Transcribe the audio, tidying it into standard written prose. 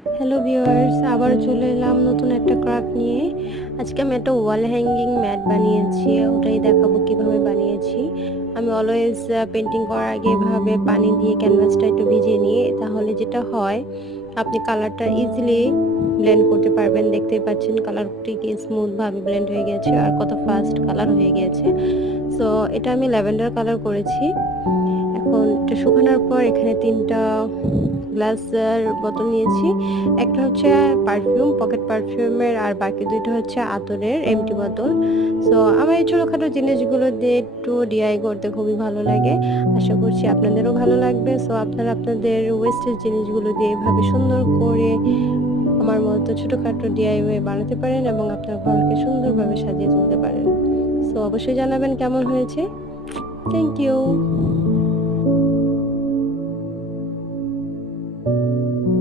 Hello viewers, আবার চলে এলাম নতুন একটা ক্রাফট নিয়ে। আজকে আমি একটা ওয়াল হ্যাঙ্গিং ম্যাট বানিয়েছি, ওটাই দেখাবো কিভাবে বানিয়েছি। আমি অলওয়েজ পেন্টিং করার আগে এভাবে পানি দিয়ে ক্যানভাসটা একটু ভিজিয়ে নিই, তাহলে যেটা হয় আপনি কালারটা ইজিলি ব্লেন্ড করতে পারবেন। দেখতেই পাচ্ছেন কালারটি কি স্মুথভাবে ব্লেন্ড হয়ে গেছে আর কত ফাস্ট কালার হয়ে গিয়েছে। সো এটা আমি ল্যাভেন্ডার কালার করেছি। এখন এটা শুকানোর পর এখানে ৩টা গ্লাসের বোতল নিয়েছি। একটা হচ্ছে পারফিউম, পকেট পারফিউমের, আর বাকি ২টা হচ্ছে আতরের এমটি বোতল। সো আমার এই ছোটোখাটো জিনিসগুলো দিয়ে একটু ডিআই করতে খুবই ভালো লাগে। আশা করছি আপনাদেরও ভালো লাগবে। সো আপনারা আপনাদের ওয়েস্টেজ জিনিসগুলো দিয়ে এভাবে সুন্দর করে আমার মতো ছোটোখাটো ডিআইওয়াই বানাতে পারেন এবং আপনার ঘরকে সুন্দরভাবে সাজিয়ে তুলতে পারেন। সো অবশ্যই জানাবেন কেমন হয়েছে। Thank you.